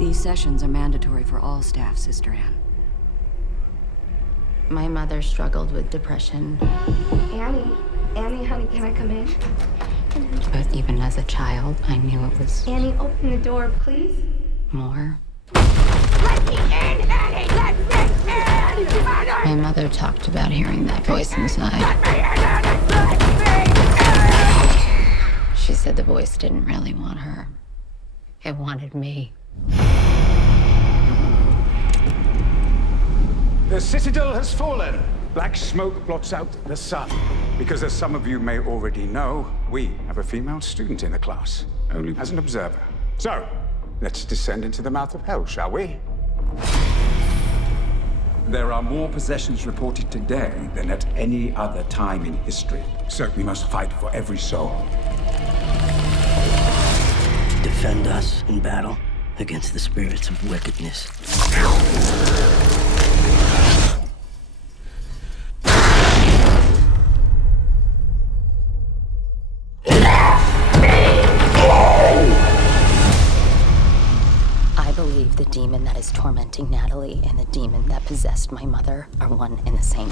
These sessions are mandatory for all staff, Sister Anne. My mother struggled with depression. Annie, honey, can I come in? But even as a child, I knew it was Annie, open the door, please. more. Let me in, Annie! Let me in! My mother talked about hearing that voice inside. Let me in, Annie! Let me in! She said the voice didn't really want her. It wanted me. The Citadel has fallen. Black smoke blots out the sun. Because as some of you may already know, we have a female student in the class, only as an observer. So, let's descend into the mouth of hell, shall we? There are more possessions reported today than at any other time in history. So we must fight for every soul. Defend us in battle against the spirits of wickedness. I believe the demon that is tormenting Natalie and the demon that possessed my mother are one and the same.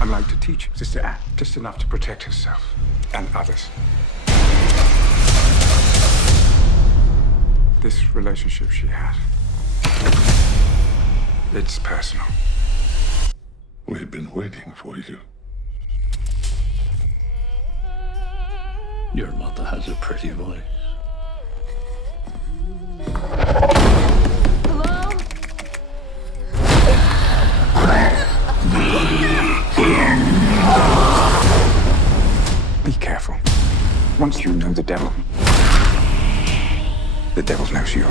I'd like to teach Sister Anne just enough to protect herself and others. This relationship she has, it's personal. We've been waiting for you. Your mother has a pretty voice. Hello? Be careful. Once you know the devil knows you.